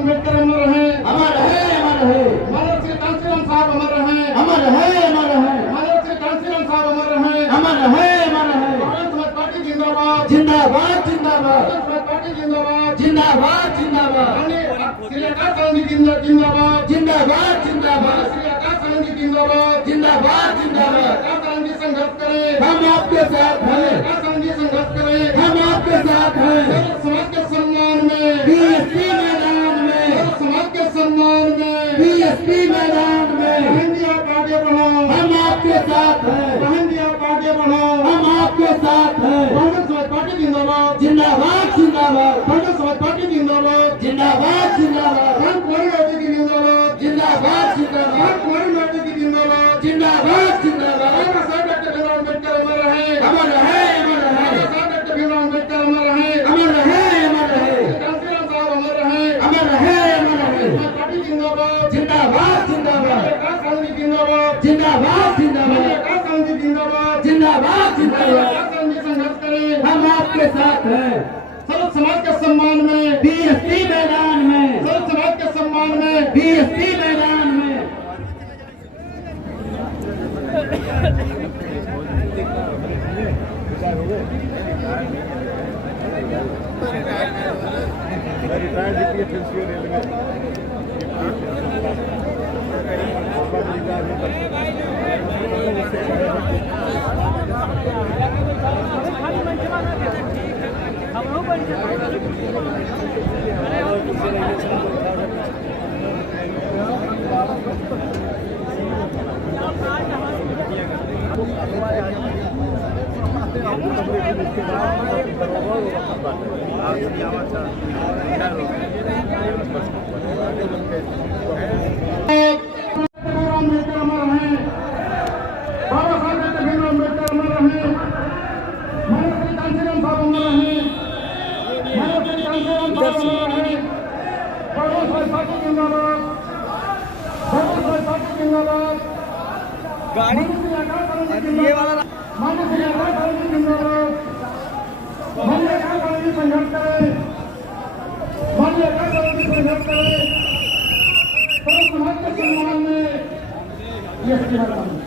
अम्बेडकर अमर रहे, अमर है, अमर है। मानव श्री कांशीराम साहब अमर रहे, अमर है, अमर है। मानव श्री कांशीराम साहब अमर रहे, अमर है, अमर है। भारत समाज पार्टी जिंदाबाद, जिंदाबाद, जिंदाबाद, भारत समाज पार्टी जिंदाबाद, जिंदाबाद, जिंदाबाद, श्री आकाश गांधी जिंदाबाद, जिंदाबाद, जिंदाबाद, श्री आकाश गांधी जिंदाबाद, जिंदाबाद, जिंदाबाद। आकाश गांधी संघर्ष करें, हम आपके साथ हैं, आकाश गांधी संघर्ष करें, हम आपके साथ हैं। सर्व समाज के सम्मान में, बीएसपी मैदान में, सर्व समाज के सम्मान में, बीएसपी मैदान में। बहन जी आप आगे बढ़ो, हम आपके साथ हैं, बहन जी आप आगे बढ़ो, हम आपके साथ हैं। बहुजन समाज पार्टी जिंदाबाद, जिंदाबाद, जिंदाबाद, बहुजन समाज पार्टी जिंदाबाद, जिंदाबाद, जिंदाबाद, बहन कुंवरी माता की जिंदाबाद, जिंदाबाद, बहन जिंदाबाद, कुंवरी माता की जिंदाबाद, जिंदाबाद, जिंदाबाद। बाबा साहब डॉक्टर भीमराव अम्बेडकर अमर रहे, अमर है, अमर है। बाबा साहब डॉक्टर भीमराव अम्बेडकर अमर रहे, अमर है, अमर है। कांशीराम साहब अमर रहे, अमर है, अमर है। समाज पार्टी जिंदाबाद, जिंदाबाद, जिंदाबाद, आकाश गांधी जिंदाबाद, जिंदाबाद, जिंदाबाद, आकाश गांधी जिंदाबाद, जिंदाबाद, जिंदाबाद। आकाश गांधी संघर्ष करें, हम आपके साथ हैं। सर्व समाज के सम्मान में, बीएसपी मैदान में, सर्व समाज के सम्मान में, बीएसपी मैदान में। अम्बेडकर अमर रहे, बाबा साहब डॉक्टर भीमराव अम्बेडकर अमर रहे, मानव श्री कांशीराम साहब अमर रहे, मानव श्री कांशीराम साहब अमर रहे, बहुजन समाज पार्टी जिंदाबाद, बहुजन समाज पार्टी जिंदाबाद, गाड़ी श्री आकाश गांधी ये वाला मानव श्री आकाश गांधी जिंदाबाद, मानव आकाश गांधी संघर्ष करें, मानव आकाश गांधी संघर्ष करें, सर्व समाज के सम्मान में, बीएसपी मैदान में,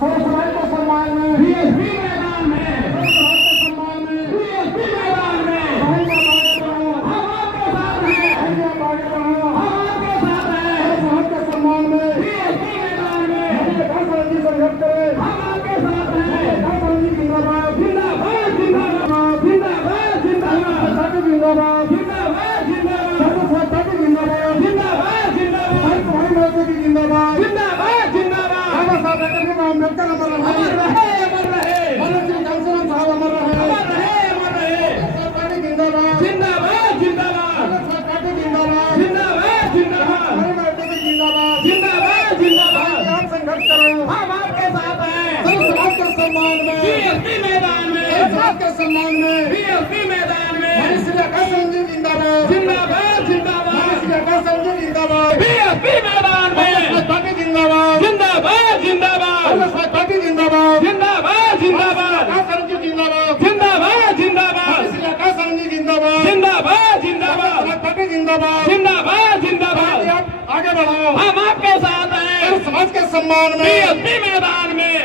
सर्व समाज के सम्मान में, बीएसपी मैदान में, सर्व समाज के सम्मान में, बीएसपी मैदान में, बहन जी आप आगे बढ़ो, हम आपके साथ हैं, बहन जी आप आगे बढ़ो, हम आपके साथ हैं, सर्व समाज के सम्मान में, बीएसपी मैदान में, मानव आकाश गांधी संघर्ष करें, हम आपके साथ हैं, आकाश गांधी जिंदाबाद, जिंदाबाद, जिंदाबाद, जिंदाबाद, जिंदाबाद, पार्टी जिंदाबाद, जिंदाबाद, जिंदाबाद, सर्व समाज पार्टी जिंदाबाद, जिंदाबाद, जिंदाबाद, हर कुंवरी माता की जिंदाबाद, जिंदाबाद, जिंदाबाद, बाबा साहब डॉक्टर भीमराव अम्बेडकर अमर रहे, अमर रहे, अमर रहे, मानव श्री कांशीराम साहब अमर रहे, अमर रहे, अमर रहे, समाज पार्टी जिंदाबाद, जिंदाबाद, जिंदाबाद, समाज पार्टी जिंदाबाद, जिंदाबाद, जिंदाबाद, कुंवरी माता की जिंदाबाद, जिंदाबाद, जिंदाबाद, आप संघर्ष करो, हम आपके साथ हैं, सर्व समाज के सम्मान में, बीएसपी मैदान में, सर्व समाज के सम्मान में, बीएसपी मैदान में, श्री आकाश गांधी जिंदाबाद, जिंदाबाद, जिंदाबाद, श्री आकाश गांधी जिंदाबाद, बीएसपी मैदान में, समाज पार्टी जिंदाबाद, जिंदाबाद, जिंदाबाद, समाज पार्टी जिंदाबाद, जिंदाबाद, जिंदाबाद, आकाश गांधी जिंदाबाद, जिंदाबाद, जिंदाबाद, श्री आकाश गांधी जिंदाबाद, जिंदाबाद, जिंदाबाद, समाज पार्टी जिंदाबाद, जिंदाबाद, जिंदाबाद, आप आगे बढ़ो, हम आपके साथ हैं, समाज के सम्मान में, बीएसपी मैदान में।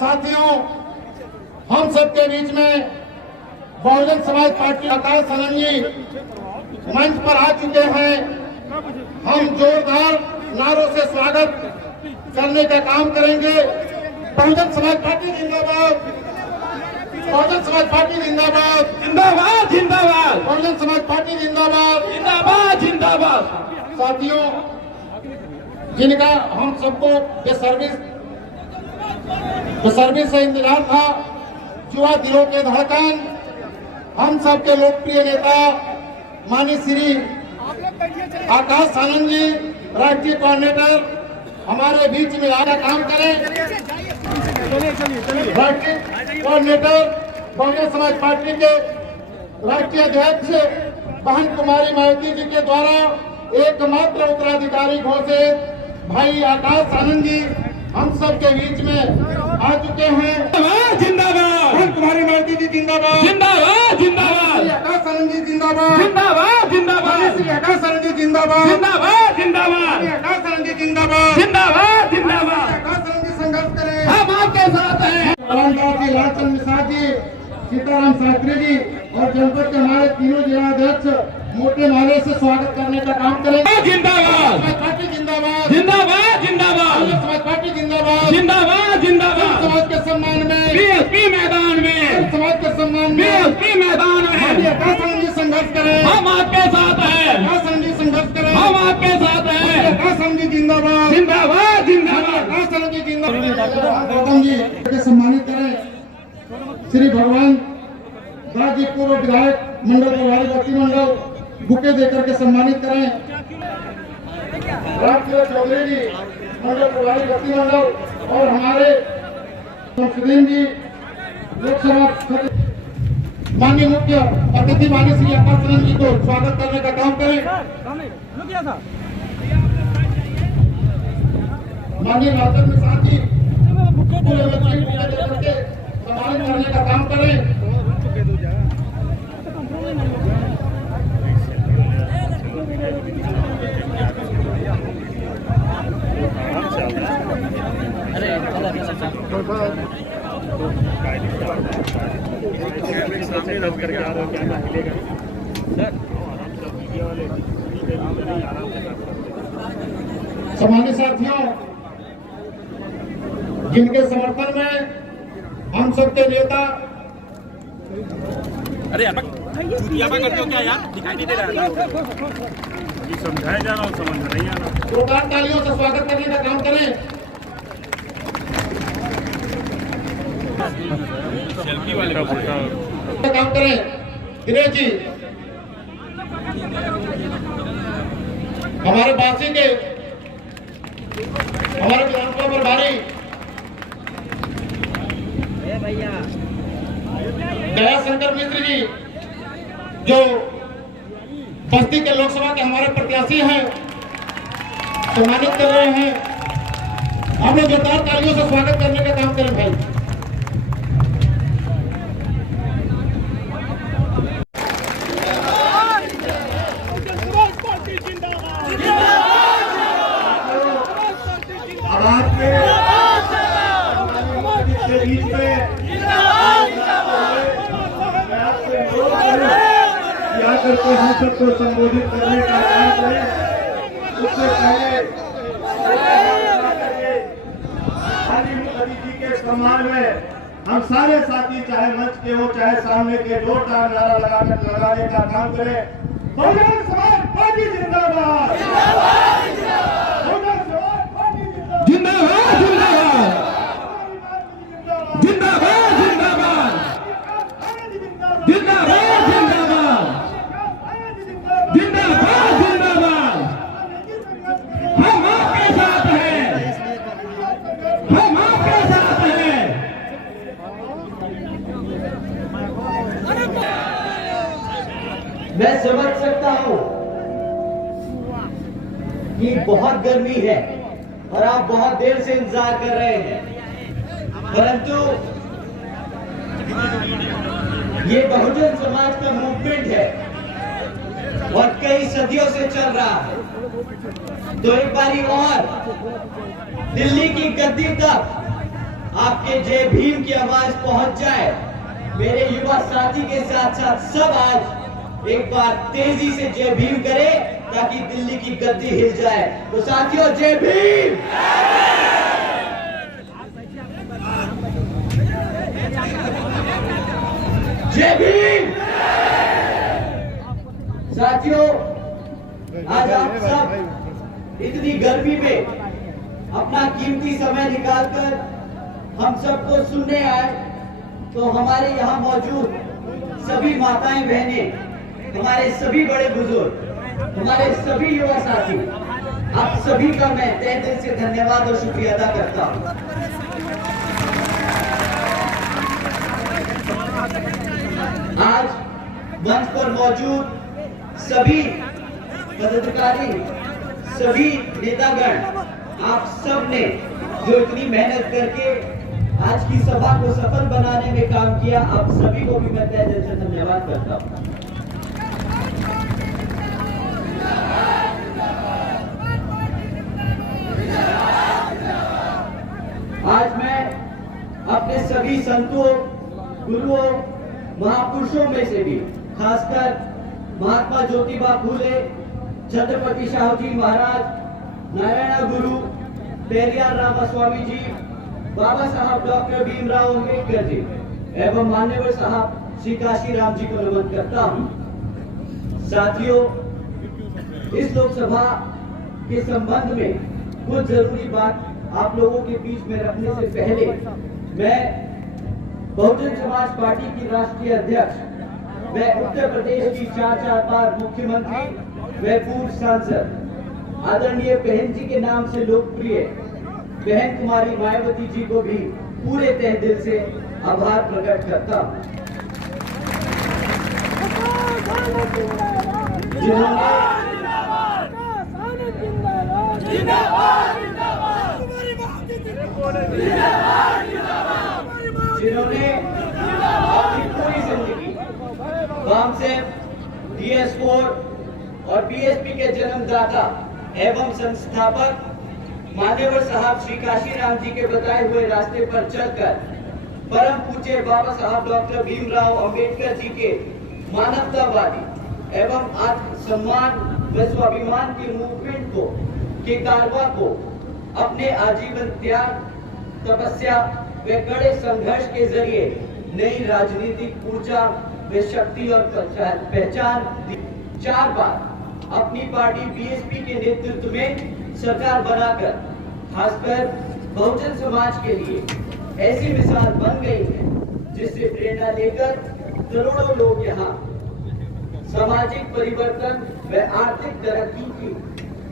साथियों, हम सबके बीच में बहुजन समाज पार्टी आकाश आनंद जी मंच पर आ चुके हैं। हम जोरदार नारों से स्वागत करने का काम करेंगे। बहुजन समाज पार्टी जिंदाबाद, बहुजन समाज पार्टी जिंदाबाद, जिंदाबाद, जिंदाबाद, बहुजन समाज पार्टी जिंदाबाद, जिंदाबाद, जिंदाबाद। साथियों, जिनका हम सबको बेसर्विस से इंतजार था, युवा दिलों के धड़कन, हम सबके लोकप्रिय नेता माननीय श्री आकाश आनंद जी, राष्ट्रीय कोऑर्डिनेटर, हमारे बीच में आना काम करें। राष्ट्रीय कोऑर्डिनेटर बहुजन समाज पार्टी के राष्ट्रीय अध्यक्ष बहन कुमारी मायावती जी के द्वारा एकमात्र उत्तराधिकारी घोषित भाई आकाश आनंद जी हम सब के बीच में आ चुके हैं। जिंदाबाद, बहन कुमारी मायावती जी जिंदाबाद, जिंदाबाद, जिंदाबाद, आकाश आनंद जी जिंदाबाद, जिंदाबाद, जिंदाबाद, श्री अकाल समिति जिंदाबाद जिंदाबाद जिंदाबाद श्री अकाल समिति जिंदाबाद जिंदाबाद जिंदाबाद अकाल समिति संघर्ष करें। हम आपके साथ हैं। रामदास जी, लालचंद मिश्रा जी, सीताराम शास्त्री जी और जनपद के हमारे तीनों जिलाध्यक्ष मोटे नारे से स्वागत करने का काम करेंगे। जिंदाबाद समाज पार्टी जिंदाबाद जिंदाबाद जिंदाबाद समाज पार्टी जिंदाबाद जिंदाबाद जिंदाबाद समाज के सम्मान में बीएसपी मैदान में समाज के सम्मान में बीएसपी मैदान में अकाल समिति संघर्ष करें। हम आपके साथ हैं। अकाल समिति संघर्ष करें। हम आपके साथ हैं। अकाल समिति जिंदाबाद जिंदाबाद जिंदाबाद अकाल समिति जिंदाबाद। गौतम जी के सम्मानित करें। श्री भगवान दास जी पूर्व विधायक मंडल प्रभारी भक्ति मंडल बुके देकर के सम्मानित करें। रामचंद्र चौधरी जी मंडल प्रभारी भक्ति मंडल और हमारे शमसुद्दीन जी लोकसभा सदस्य माननीय मुख्य अतिथि माननीय श्री अकाल समिति जी को स्वागत करने का काम करें। माननीय लालचंद मिश्रा जी सम्मानित करने का काम करें। सम्मानित साथियों, जिनके समर्थन में हम सबके नेता अरे यार करते हो क्या यार, दिखाई नहीं दे रहा है। समझाया जा रहा हूँ, समझ नहीं आ रहा। जोरदार तालियों से स्वागत करने का काम करें। सेल्फी वाले का काम करें। दिनेश जी हमारे बासी के हमारे विधानसभा प्रभारी दया शंकर मिश्र जी जो बस्ती के लोकसभा के हमारे प्रत्याशी हैं सम्मानित कर रहे हैं। हम लोग जोरदार तालियों से स्वागत करने का काम करें भाई। अब आपके बीच में क्या करके हम सबको संबोधित करने का काम करें। उससे पहले अतिथि के सम्मान में हम सारे साथी चाहे मंच के हो चाहे सामने के जोरदार नारा लगाने का काम करें। बहुजन समाज पार्टी जिंदाबाद बहुजन समाज पार्टी जिंदाबाद जिंदाबाद जिंदाबाद जिंदाबाद जिंदाबाद जिंदाबाद जिंदाबाद जिंदाबाद। हम आपके साथ हैं। हम आपके साथ हैं। मैं समझ सकता हूं कि बहुत गर्मी है और आप बहुत देर से इंतजार कर रहे हैं, परंतु ये बहुजन समाज का मूवमेंट है और कई सदियों से चल रहा है। तो एक बारी और दिल्ली की गद्दी तक आपके जय भीम की आवाज पहुंच जाए। मेरे युवा साथी के साथ साथ सब आज एक बार तेजी से जय भीम करें ताकि दिल्ली की गद्दी हिल जाए। तो साथियों, जय भीम। जय भीम। साथियों, आज आप सब इतनी गर्मी में अपना कीमती समय निकालकर हम सबको सुनने आए, तो हमारे यहाँ मौजूद सभी माताएं बहनें, हमारे सभी बड़े बुजुर्ग, हमारे सभी युवा साथी, आप सभी का मैं तहे दिल से धन्यवाद और शुक्रिया अदा करता हूं। आज मंच पर मौजूद सभी पदाधिकारी, सभी नेतागण, आप सब ने जो इतनी मेहनत करके आज की सभा को सफल बनाने में काम किया, आप सभी को भी मैं तहे दिल से धन्यवाद करता हूं। सभी संतों, गुरुओं, महापुरुषों में से भी खासकर महात्मा ज्योतिबा फूले, छत्रपति शाहूजी महाराज, नारायण गुरु, पेरियार रामास्वामी जी, बाबा साहब डॉक्टर भीमराव अम्बेडकर जी एवं मान्यवर साहब श्री काशी राम जी को नमन करता हूं। साथियों, इस लोकसभा के संबंध में कुछ जरूरी बात आप लोगों के बीच में रखने से पहले मैं बहुजन समाज पार्टी की राष्ट्रीय अध्यक्ष, मैं उत्तर प्रदेश की 4 बार मुख्यमंत्री, व पूर्व सांसद आदरणीय बहन जी के नाम से लोकप्रिय बहन कुमारी मायावती जी को भी पूरे तहे दिल से आभार प्रकट करता हूं, जिन्होंने अपनी पूरी जिंदगी वामसेप, DS4 और BSP के जन्मदाता एवं संस्थापक मान्यवर साहब श्री काशी राम जी के बताए हुए रास्ते पर चलकर परम पूज्य बाबा साहब डॉक्टर भीमराव अंबेडकर जी के मानवतावादी एवं आत्मसम्मान व स्वाभिमान के मूवमेंट को के कारवा को अपने आजीवन त्याग, तपस्या व कड़े संघर्ष के जरिए नई राजनीतिक ऊर्जा व शक्ति और पहचान दी। 4 बार अपनी पार्टी BSP के नेतृत्व में सरकार बनाकर खासकर बहुजन समाज के लिए ऐसी मिसाल बन गई है जिससे प्रेरणा लेकर करोड़ों लोग यहाँ सामाजिक परिवर्तन व आर्थिक तरक्की की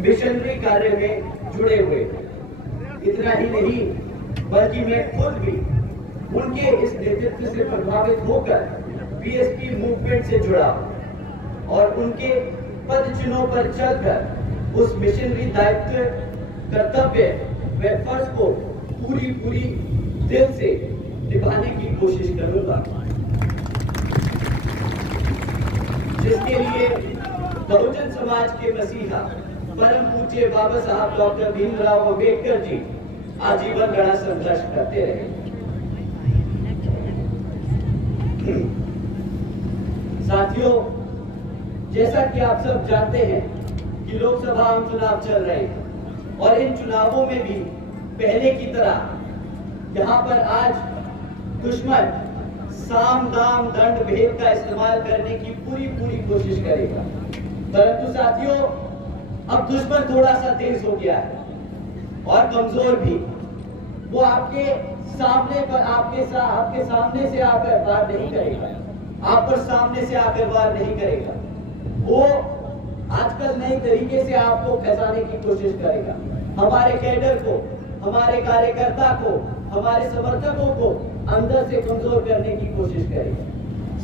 मिशनरी कार्य में जुड़े हुए हैं। इतना ही नहीं बल्कि मैं खुद भी उनके इस नेतृत्व से प्रभावित होकर BSP मूवमेंट से जुड़ा और उनके पद चिन्हों पर चलकर उस मिशनरी दायित्व, कर्तव्य व फर्ज को पूरी दिल से निभाने की कोशिश करूंगा, जिसके लिए बहुजन समाज के मसीहा परम पूज्य बाबा साहब डॉक्टर भीमराव अम्बेडकर जी आजीवन लड़ा संघर्ष करते रहे। साथियों, जैसा कि आप सब जानते हैं कि लोकसभा आम चुनाव चल रहे हैं और इन चुनावों में भी पहले की तरह यहाँ पर आज दुश्मन साम दाम दंड भेद का इस्तेमाल करने की पूरी कोशिश करेगा। परंतु साथियों, अब दुश्मन थोड़ा सा तेज हो गया है और कमजोर भी। वो आपके सामने पर आपके सामने से आकर वार नहीं करेगा, आप पर सामने से आकर वार नहीं करेगा। वो आजकल नए तरीके से आपको फंसाने की कोशिश करेगा। हमारे कैडर को, हमारे कार्यकर्ता को, हमारे समर्थकों को अंदर से कमजोर करने की कोशिश करेगा।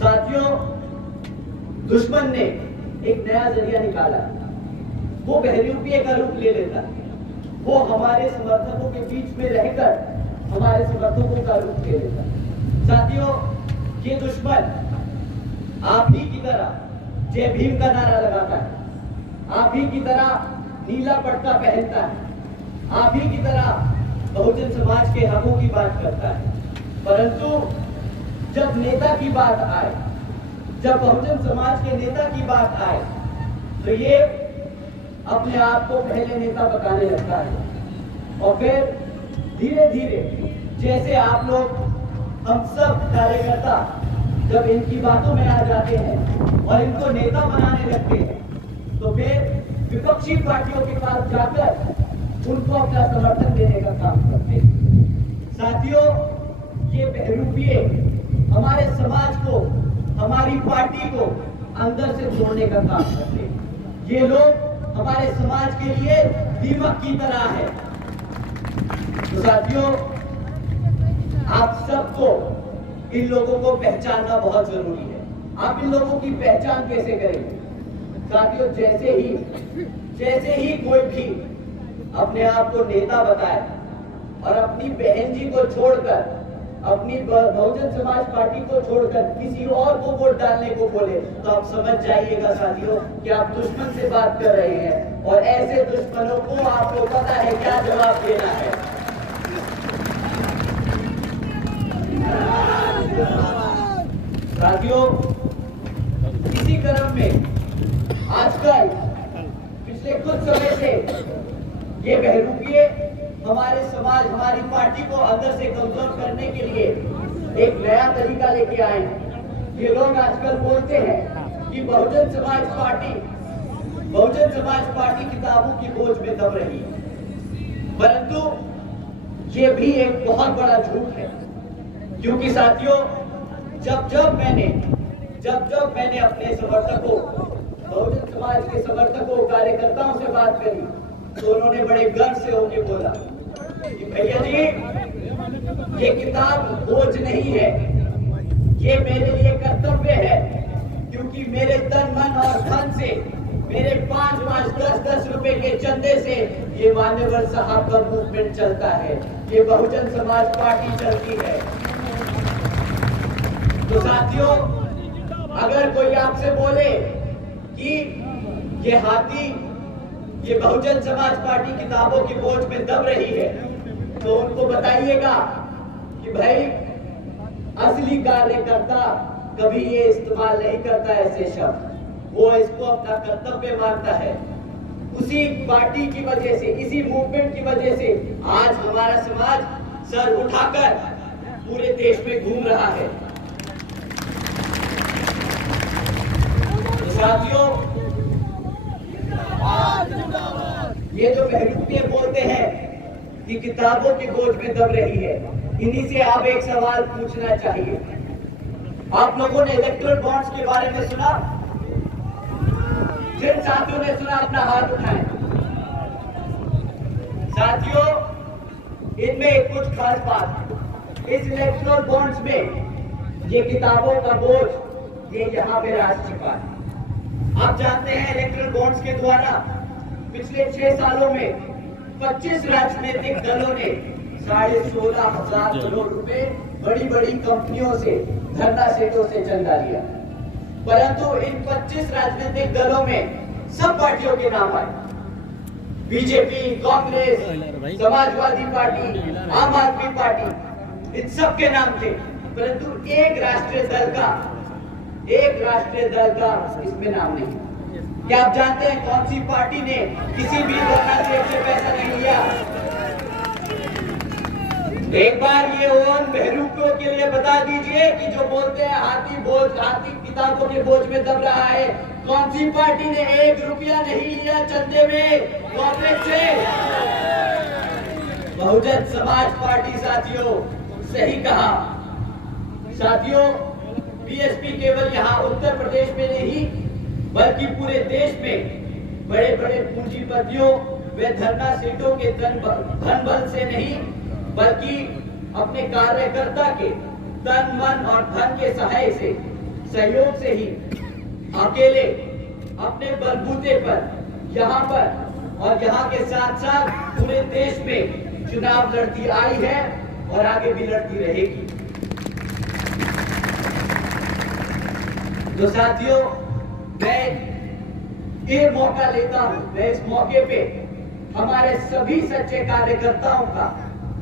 साथियों, दुश्मन ने एक नया जरिया निकाला। वो बहरूपिये का रूप ले लेता है। वो हमारे समर्थकों के बीच में रहकर हमारे समर्थकों का रूप ले लेता है। साथियों, ये दुश्मन आप ही की तरह जय भीम का नारा लगाता है, आप ही की तरह नीला पट्टा पहनता है, आप ही की तरह बहुजन समाज के हकों की बात करता है। परंतु जब नेता की बात आए, जब बहुजन समाज के नेता की बात आए, तो ये अपने आप को पहले नेता बताने लगता है और फिर धीरे जैसे आप लोग, हम सब कार्यकर्ता जब इनकी बातों में आ जाते हैं और इनको नेता बनाने लगते हैं, तो फिर विपक्षी पार्टियों के पास जाकर उनको अपना समर्थन देने का काम करते हैं। साथियों, ये बहरूपिये हमारे समाज को, हमारी पार्टी को अंदर से तोड़ने का काम करते हैं। ये लोग हमारे समाज के लिए दीमक की तरह है। तो साथियों, आप सबको इन लोगों को पहचानना बहुत जरूरी है। आप इन लोगों की पहचान कैसे करेंगे? साथियों, जैसे ही कोई भी अपने आप को नेता बताए और अपनी बहन जी को छोड़कर, अपनी बहुजन समाज पार्टी को छोड़कर किसी और को वोट डालने को बोले, तो आप समझ जाइएगा साथियों कि आप दुश्मन से बात कर रहे हैं और ऐसे दुश्मनों को आपको पता है क्या जवाब देना है। साथियों, इसी क्रम में आजकल पिछले कुछ समय से ये बहरूपिये हमारे समाज, हमारी पार्टी को अंदर से कमजोर करने के लिए एक नया तरीका लेके आए हैं। ये लोग आजकल बोलते हैं कि बहुजन समाज पार्टी किताबों की बोझ में दब रही है, परंतु ये भी एक बहुत बड़ा झूठ है। क्योंकि साथियों, जब मैंने अपने समर्थकों, बहुजन समाज के समर्थकों, कार्यकर्ताओं से बात करी तो उन्होंने बड़े गर्व से होके बोला कि भैया जी, ये किताब बोझ नहीं है, ये मेरे लिए कर्तव्य है। क्योंकि मेरे तन मन और धन से, मेरे 5-5, 10-10 रुपए के चंदे से ये मान्यवर साहब का मूवमेंट चलता है, ये बहुजन समाज पार्टी चलती है। तो साथियों, अगर कोई आपसे बोले कि ये हाथी, ये बहुजन समाज पार्टी किताबों की बोझ में दब रही है, तो उनको बताइएगा कि भाई, असली कार्यकर्ता कभी ये इस्तेमाल नहीं करता ऐसे शब्द, वो इसको अपना कर्तव्य मानता है। उसी पार्टी की वजह से, इसी मूवमेंट की वजह से आज हमारा समाज सर उठाकर पूरे देश में घूम रहा है। तो साथियों, ये जो बहरूपिये बोलते हैं कि किताबों की बोझ में दब रही है, इन्हीं से आप एक सवाल पूछना चाहिए। आप लोगों ने इलेक्टोरल बॉन्ड्स के बारे में सुना? जिन साथियों ने सुना अपना हाथ उठाएं। साथियों, इनमें कुछ खास बात, इस इलेक्टोरल बॉन्ड्स में ये किताबों का बोझ ये यहाँ पे राज चुका है। आप जानते हैं, इलेक्टोरल बॉन्ड्स के द्वारा पिछले 6 सालों में 25 राजनीतिक दलों ने 16,500 करोड़ रुपए बड़ी बड़ी कंपनियों से, धरना सेठों से चंदा लिया। परंतु इन 25 राजनीतिक दलों में सब पार्टियों के नाम आए, बीजेपी, कांग्रेस, समाजवादी पार्टी, आम आदमी पार्टी, इन सब के नाम थे। परंतु एक राष्ट्रीय दल का इसमें नाम नहीं। क्या आप जानते हैं कौन सी पार्टी ने किसी भी धरना सेठ से पैसा नहीं लिया? एक बार ये ओन बहरूपियों के लिए बता दीजिए कि जो बोलते हैं हाथी किताबों के बोझ में दब रहा है, कौन सी पार्टी ने 1 रुपया नहीं लिया चंदे में कांग्रेस से? बहुजन समाज पार्टी। साथियों, सही कहा। साथियों, बीएसपी केवल यहाँ उत्तर प्रदेश में नहीं बल्कि पूरे देश में बड़े बड़े पूंजीपतियों व धरना सेठों के धन बल से नहीं बल्कि अपने कार्यकर्ता के तन मन और धन के सहयोग से ही अकेले अपने बलबूते पर यहाँ पर और यहाँ के साथ साथ पूरे देश में चुनाव लड़ती आई है और आगे भी लड़ती रहेगी। तो साथियों, मैं ये मौका लेता हूं, मैं इस मौके पे हमारे सभी सच्चे कार्यकर्ताओं का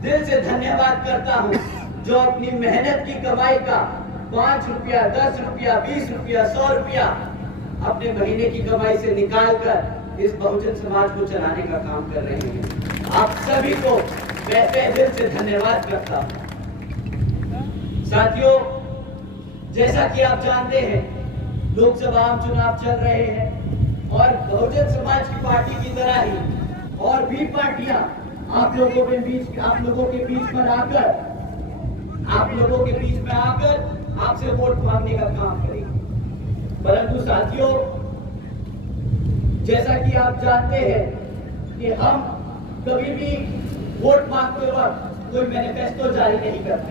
दिल से धन्यवाद करता हूं, जो अपनी मेहनत की कमाई का 5 रुपया, 10 रुपया, 20 रुपया, 100 रुपया अपने महीने की कमाई से निकालकर इस बहुजन समाज को चलाने का काम कर रहे हैं। आप सभी को मैं तहे दिल से धन्यवाद करता हूं। साथियों, जैसा कि आप जानते हैं, लोकसभा चुनाव चल रहे हैं और बहुजन समाज की पार्टी की तरह ही और भी पार्टियां आप लोगों के बीच में आकर आपसे वोट मांगने का काम करेंगे। परंतु साथियों, जैसा कि आप जानते हैं कि हम कभी भी वोट मांगते वक्त कोई मैनिफेस्टो जारी नहीं करते।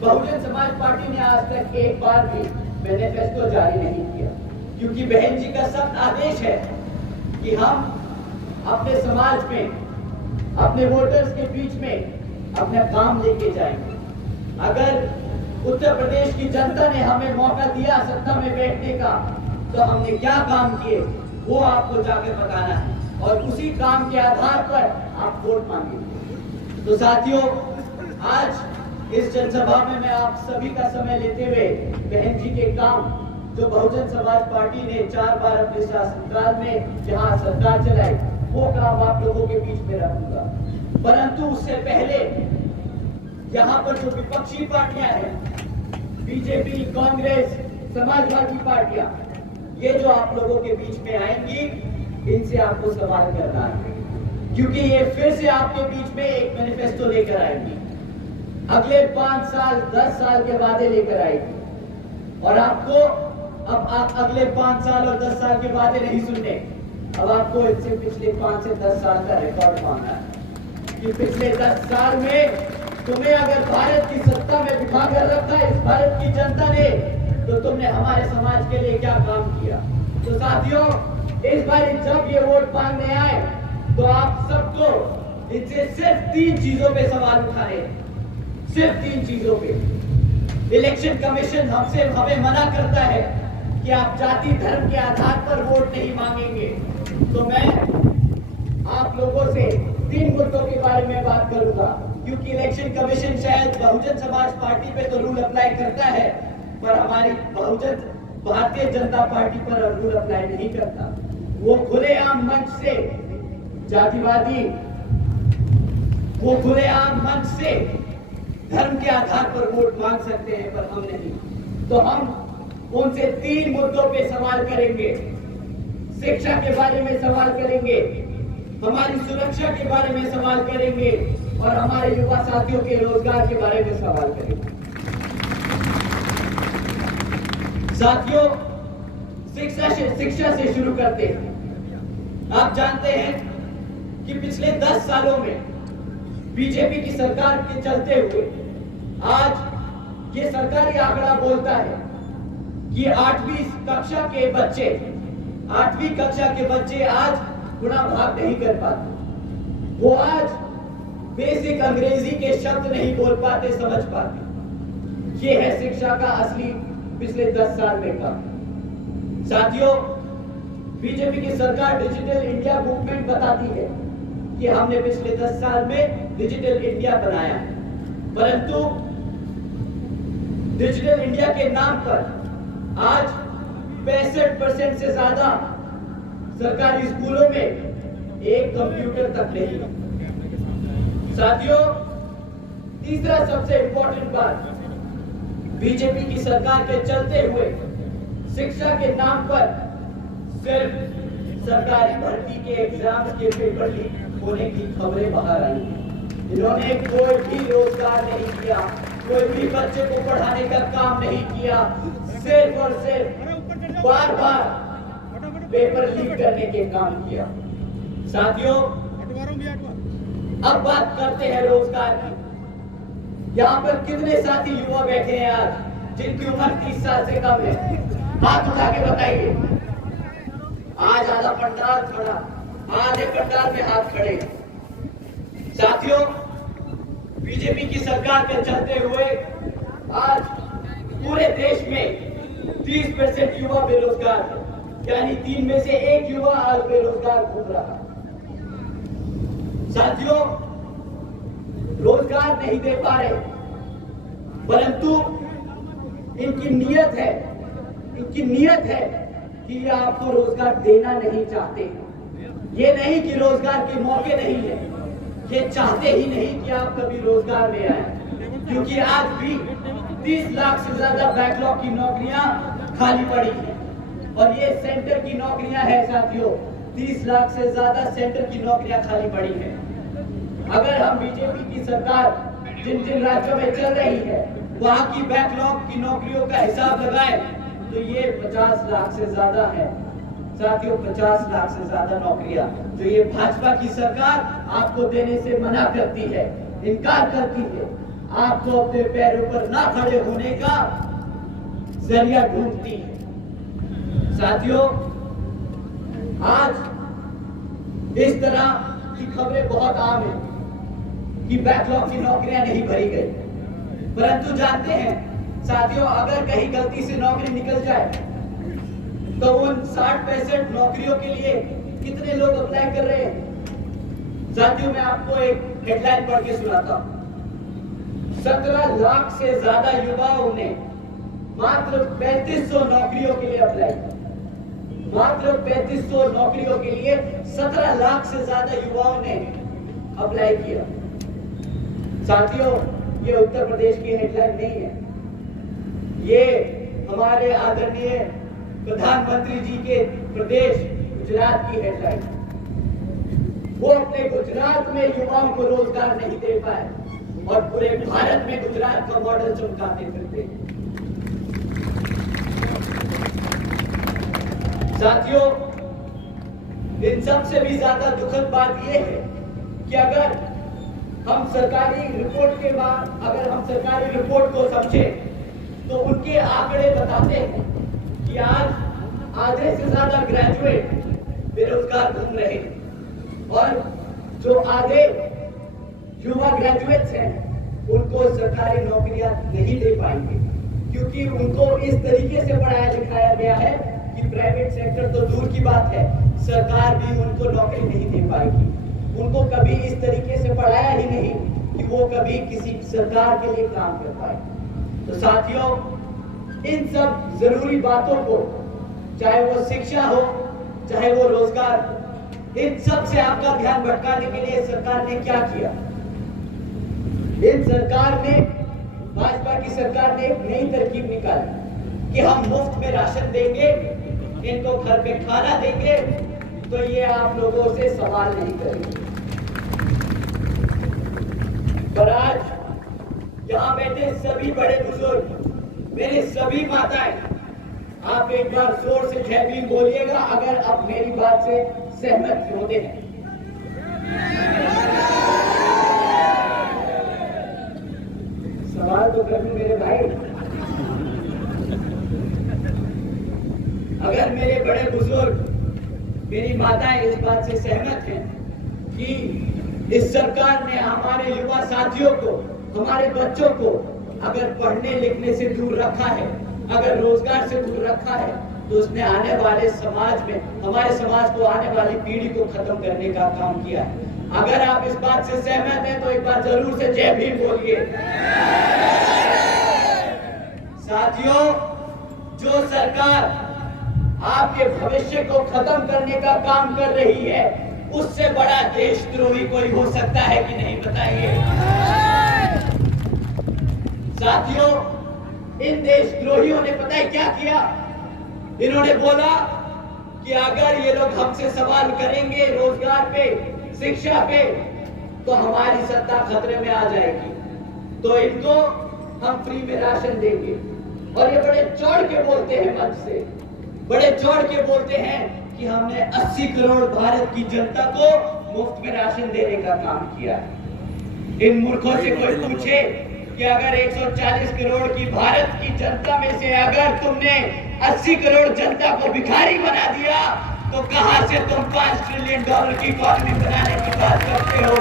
बहुजन समाज पार्टी ने आज तक एक बार भी मैनिफेस्टो जारी नहीं किया, क्योंकि बहन जी का सख्त आदेश है कि हम अपने समाज में, अपने वोटर्स के बीच में अपना काम लेके जाएंगे। अगर उत्तर प्रदेश की जनता ने हमें मौका दिया सत्ता में बैठने का, तो हमने क्या काम किए वो आपको जाके बताना है और उसी काम के आधार पर आप वोट मांगेंगे। तो साथियों, आज इस जनसभा में मैं आप सभी का समय लेते हुए बहन जी के काम जो बहुजन समाज पार्टी ने 4 बार अपने शासनकाल में जहां सरकार चलाई, वो काम आप लोगों के बीच में रखूंगा। परंतु उससे पहले यहाँ पर जो विपक्षी पार्टियां हैं, बीजेपी, कांग्रेस, समाजवादी पार्टियां, ये जो आप लोगों के बीच में आएंगी, इनसे आपको सवाल करना है, क्योंकि ये फिर से आपके बीच में एक मैनिफेस्टो लेकर आएंगी। अगले 5 साल 10 साल के वादे लेकर आएगी और आपको अब आप अगले 5 साल और 10 साल के वादे नहीं सुनने, अब आपको इनसे पिछले 5 से 10 साल का रिकॉर्ड मांगना है कि पिछले 10 साल में तुम्हें अगर भारत की सत्ता में बिठा कर रखा इस भारत की जनता ने, तो तुमने हमारे समाज के लिए क्या काम किया। तो साथियों, इस बार जब ये वोट मांगने आए तो आप सबको इनसे सिर्फ 3 चीजों पे सवाल उठाने, सिर्फ 3 चीजों पे। इलेक्शन कमीशन हमें मना करता है कि आप जाति धर्म के आधार पर वोट नहीं मांगेंगे, तो मैं आप लोगों से 3 मुद्दों के बारे में बात करूंगा, क्योंकि इलेक्शन कमीशन शायद बहुजन समाज पार्टी पे तो रूल अप्लाई करता है, पर हमारी भारतीय जनता पार्टी पर रूल अप्लाई नहीं करता। वो खुलेआम मंच से जातिवादी, वो खुलेआम मंच से धर्म के आधार पर वोट मांग सकते हैं, पर हम नहीं। तो हम उनसे 3 मुद्दों पे सवाल करेंगे। शिक्षा के बारे में सवाल करेंगे, हमारी सुरक्षा के बारे में सवाल करेंगे और हमारे युवा साथियों के रोजगार के बारे में सवाल करेंगे। साथियों, शिक्षा से शुरू करते हैं। आप जानते हैं कि पिछले 10 सालों में बीजेपी की सरकार के चलते हुए आज ये सरकारी आंकड़ा बोलता है कि 8वीं कक्षा के बच्चे आज गुणा भाग नहीं कर पाते। वो आज बेसिक अंग्रेजी के शब्द नहीं बोल पाते, समझ पाते। ये है शिक्षा का असली पिछले 10 साल में काम। साथियों, बीजेपी की सरकार डिजिटल इंडिया मूवमेंट बताती है कि हमने पिछले 10 साल में डिजिटल इंडिया बनाया है, परंतु डिजिटल इंडिया के नाम पर आज 65% से ज्यादा सरकारी स्कूलों में एक कंप्यूटर तक नहीं है। साथियों, तीसरा सबसे इंपॉर्टेंट बात, बीजेपी की सरकार के चलते हुए शिक्षा के नाम पर सिर्फ सरकारी भर्ती के एग्जाम्स के पेपर लीक होने की खबरें बाहर आई। इन्होंने कोई भी रोजगार नहीं किया, कोई भी बच्चे को पढ़ाने का काम नहीं किया, सिर्फ और सिर्फ बार-बार पेपर लीक करने के काम किया। साथियों, अब बात करते हैं रोजगार की। यहाँ पर कितने साथी युवा बैठे हैं आज जिनकी उम्र 30 साल से कम है? हाथ उठा के बताइए। आज आधा पंडाल खड़ा, आधे पंडाल में हाथ खड़े। साथियों, बीजेपी की सरकार के चलते हुए आज पूरे देश में 30% युवा बेरोजगार है, यानी 3 में से 1 युवा आज बेरोजगार घूम रहा। साथियों, रोजगार नहीं दे पा रहे, परंतु इनकी नियत है कि ये आपको रोजगार देना नहीं चाहते। ये नहीं कि रोजगार के मौके नहीं है, ये चाहते ही नहीं कि आप कभी रोजगार में आए, क्योंकि आज भी 30 लाख से ज्यादा बैकलॉग की नौकरियां खाली पड़ी हैं और ये सेंटर की नौकरियां हैं। साथियों, 30 लाख से ज्यादा सेंटर की नौकरियां खाली पड़ी हैं। अगर हम बीजेपी की सरकार जिन राज्यों में चल रही है वहां की बैकलॉग की नौकरियों का हिसाब लगाए तो ये 50 लाख से ज्यादा है। साथियों, 50 लाख से ज्यादा नौकरियां जो ये भाजपा की सरकार आपको देने से मना करती है, इनकार करती है, आपको अपने पैरों पर ना खड़े होने का जरिया ढूंढती है। साथियों, आज इस तरह की खबरें बहुत आम है कि बैकलॉग की नौकरियां नहीं भरी गई, परंतु जानते हैं साथियों, अगर कहीं गलती से नौकरी निकल जाए तो उन 60% नौकरियों के लिए कितने लोग अप्लाई कर रहे हैं? साथियों, मैं आपको एक हेडलाइन पढ़ के सुनाता हूं। 17 लाख से ज्यादा युवाओं ने मात्र 3500 नौकरियों के लिए अप्लाई किया। मात्र 3500 नौकरियों के लिए 17 लाख से ज्यादा युवाओं ने अप्लाई किया। साथियों, ये उत्तर प्रदेश की हेडलाइन नहीं है, ये हमारे आदरणीय प्रधानमंत्री जी के प्रदेश गुजरात की हेडलाइन। वो अपने गुजरात में युवाओं को रोजगार नहीं दे पाए और पूरे भारत में गुजरात का मॉडल चमकाते फिरते। साथियों, इन सबसे भी ज्यादा दुखद बात यह है कि अगर हम सरकारी रिपोर्ट के बाद अगर हम सरकारी रिपोर्ट को समझे तो उनके आंकड़े बताते हैं कि आज आधे से ज्यादा ग्रेजुएट बेरोजगार घूम रहे हैं और जो आधे युवा ग्रेजुएट्स हैं उनको सरकारी नौकरियां नहीं दे पाएंगे, क्योंकि उनको इस तरीके से पढ़ाया लिखाया गया है कि प्राइवेट सेक्टर तो दूर की बात है, सरकार भी उनको नौकरी नहीं दे पाएगी। उनको कभी इस तरीके से पढ़ाया ही नहीं कि वो कभी किसी सरकार के लिए काम कर पाए। तो साथियों, इन सब जरूरी बातों को, चाहे वो शिक्षा हो चाहे वो रोजगार, इन सब से आपका ध्यान भटकाने के लिए सरकार ने क्या किया? इन सरकार ने, भाजपा की सरकार ने एक नई तरकीब निकाली कि हम मुफ्त में राशन देंगे, इनको घर पे खाना देंगे, तो ये आप लोगों से सवाल नहीं करेंगे। पर आज यहाँ बैठे सभी बड़े बुजुर्ग, मेरी सभी माताएं, आप एक बार जोर से जय भीम बोलिएगा अगर आप मेरी बात से सहमत होते हैं। सवाल तो करूं मेरे भाई, अगर मेरे बड़े बुजुर्ग, मेरी माताएं इस बात से सहमत हैं कि इस सरकार ने हमारे युवा साथियों को, हमारे बच्चों को अगर पढ़ने लिखने से दूर रखा है, अगर रोजगार से दूर रखा है, तो उसने आने वाले समाज में, हमारे समाज को, आने वाली पीढ़ी को खत्म करने का काम किया है। अगर आप इस बात से सहमत हैं तो एक बार जरूर से जय भीम बोलिए। साथियों, जो सरकार आपके भविष्य को खत्म करने का काम कर रही है, उससे बड़ा देशद्रोही कोई हो सकता है कि नहीं, बताइए। साथियों, इन देशद्रोहियों ने पता है क्या किया? इन्होंने बोला कि अगर ये लोग हमसे सवाल करेंगे रोजगार पे, शिक्षा पे, तो हमारी सत्ता खतरे में आ जाएगी, तो इनको हम फ्री में राशन देंगे। और ये बड़े चौड़ के बोलते हैं, मंच से बड़े चौड़ के बोलते हैं कि हमने 80 करोड़ भारत की जनता को मुफ्त में राशन देने का काम किया है। इन मूर्खों से कोई पूछे कि अगर 140 करोड़ की भारत की जनता में से अगर तुमने 80 करोड़ जनता को भिखारी बना दिया, तो कहां से तुम $5 ट्रिलियन की इकॉनमी बनाने की बात करते हो?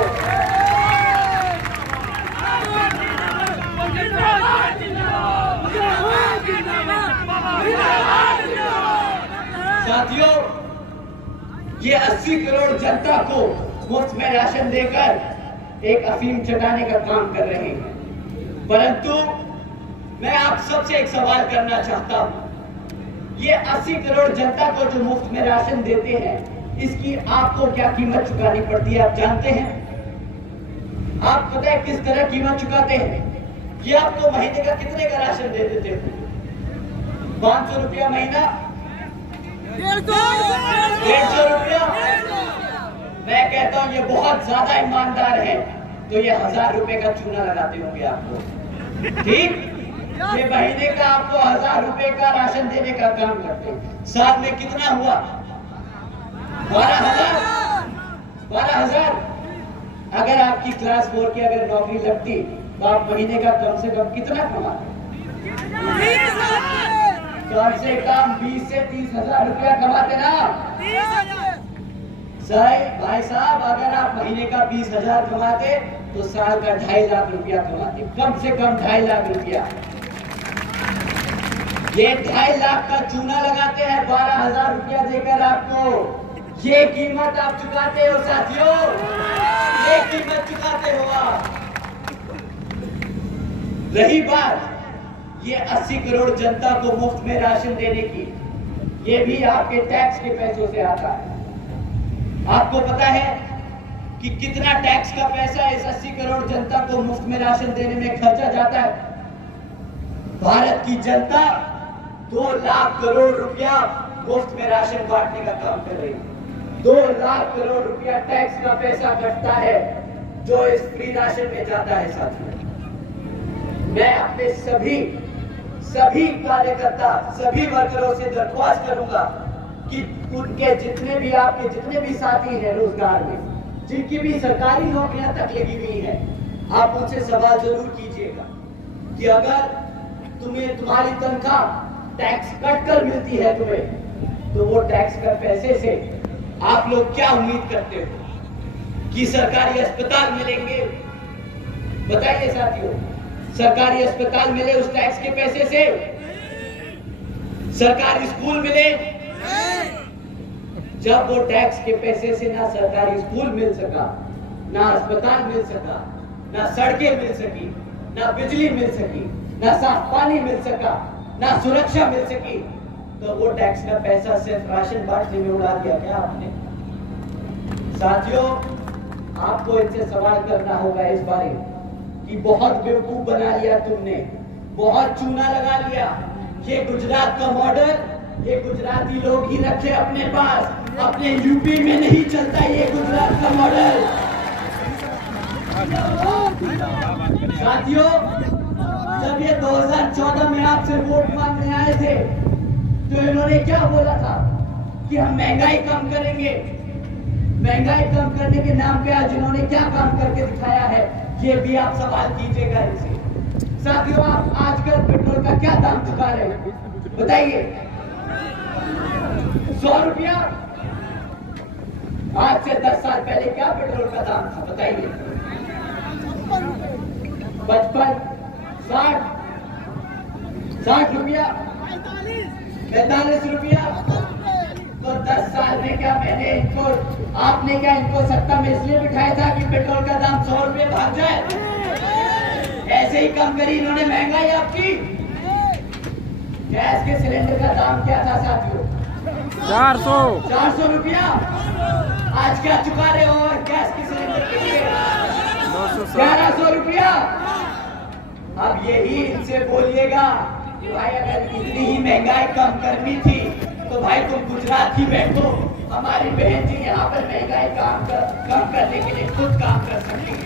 साथियों, ये 80 करोड़ जनता को मुफ्त में राशन देकर एक अफीम चटाने का काम कर रहे हैं। परंतु मैं आप सबसे एक सवाल करना चाहता हूं, ये 80 करोड़ जनता को जो मुफ्त में राशन देते हैं, इसकी आपको क्या कीमत चुकानी पड़ती है, आप जानते हैं? आप पता है किस तरह कीमत चुकाते हैं? कि आपको महीने का कितने का राशन दे देते हो? 500 रुपया महीना, 150 रुपया। मैं कहता हूं ये बहुत ज्यादा ईमानदार है, तो ये 1000 रुपए का चूना लगाते होंगे आपको, ठीक? ये महीने का आपको 1000 रुपए का राशन देने का काम करते हैं। साल में कितना हुआ? 12,000। अगर आपकी क्लास 4 की अगर नौकरी लगती तो आप महीने का कम से कम कितना कमाते? कम से कम 20 से 30,000 रुपया कमाते ना? सही भाई साहब, अगर आप महीने का 20,000 कमाते तो साल का 2.5 लाख रुपया कमाते, कम से कम 2.5 लाख रुपया। ये 2.5 लाख का चूना लगाते हैं 12,000 रुपया देकर आपको। ये कीमत आप चुकाते हो साथियों, ये कीमत चुकाते हो आप। रही बात ये 80 करोड़ जनता को मुफ्त में राशन देने की, ये भी आपके टैक्स के पैसों से आता है। आपको पता है कि कितना टैक्स का पैसा इस 80 करोड़ जनता को मुफ्त में राशन देने में खर्चा जाता है? भारत की जनता 2 लाख करोड़ रुपया मुफ्त में राशन बांटने का काम कर रही है। 2 लाख करोड़ रुपया टैक्स का पैसा कटता है जो इस फ्री राशन में जाता है। साथियों, मैं अपने सभी कार्यकर्ता, सभी वर्करों से दरख्वास्त करूंगा कि उनके जितने भी साथी हैं रोजगार में, जिनकी भी सरकारी नौकरियां तक लगी हुई है, आप उनसे सवाल जरूर कीजिएगा कि अगर तुम्हारी तनख्वाह टैक्स कट कर मिलती है तुम्हें, तो वो टैक्स का पैसे से आप लोग क्या उम्मीद करते हो कि सरकारी अस्पताल मिलेंगे? बताइए साथियों, सरकारी अस्पताल मिले उस टैक्स के पैसे से? सरकारी स्कूल मिले? जब वो टैक्स के पैसे से ना सरकारी स्कूल मिल सका, ना अस्पताल मिल सका, ना सड़कें मिल सकी, ना बिजली मिल सकी, ना साफ पानी मिल सका, ना सुरक्षा मिल सकी, तो वो टैक्स का पैसा सिर्फ राशन बांटने में उड़ा दिया क्या आपने? साथियों, आपको इनसे सवाल करना होगा इस बारे कि बहुत बेवकूफ बना लिया तुमने, बहुत चूना लगा लिया। ये गुजरात का मॉडल ये गुजराती लोग ही रखे अपने पास, अपने यूपी में नहीं चलता ये गुजरात का मॉडल। साथियों, जब ये 2014 में आपसे वोट मांगने आए थे तो इन्होंने क्या बोला था कि हम महंगाई कम करेंगे। महंगाई कम करने के नाम पे आज इन्होंने क्या काम करके दिखाया है, ये भी आप सवाल कीजिएगा इनसे। साथियों, आप आजकल पेट्रोल का क्या दाम चुका रहे हैं बताइए? 100 रुपया। आज से 10 साल पहले क्या पेट्रोल का दाम था बताइए? 55, 60 रुपया, 45 रुपया। तो 10 साल में क्या आपने क्या इनको सत्ता में इसलिए बिठाया था कि पेट्रोल का दाम 100 रुपये भाग जाए? ऐसे ही कम करी इन्होंने महंगाई आपकी। गैस के सिलेंडर का दाम क्या था साथियों? 400 रुपया। आज क्या चुका रहे हो गैस के सिलेंडर के लिए? 1100 रुपया। अब यही इनसे बोलिएगा कि भाई अगर इतनी ही महंगाई कम करनी थी तो भाई तुम गुजरात ही बैठो, हमारी बहन जी यहाँ पर महंगाई कम करने के लिए खुद काम कर सकती है।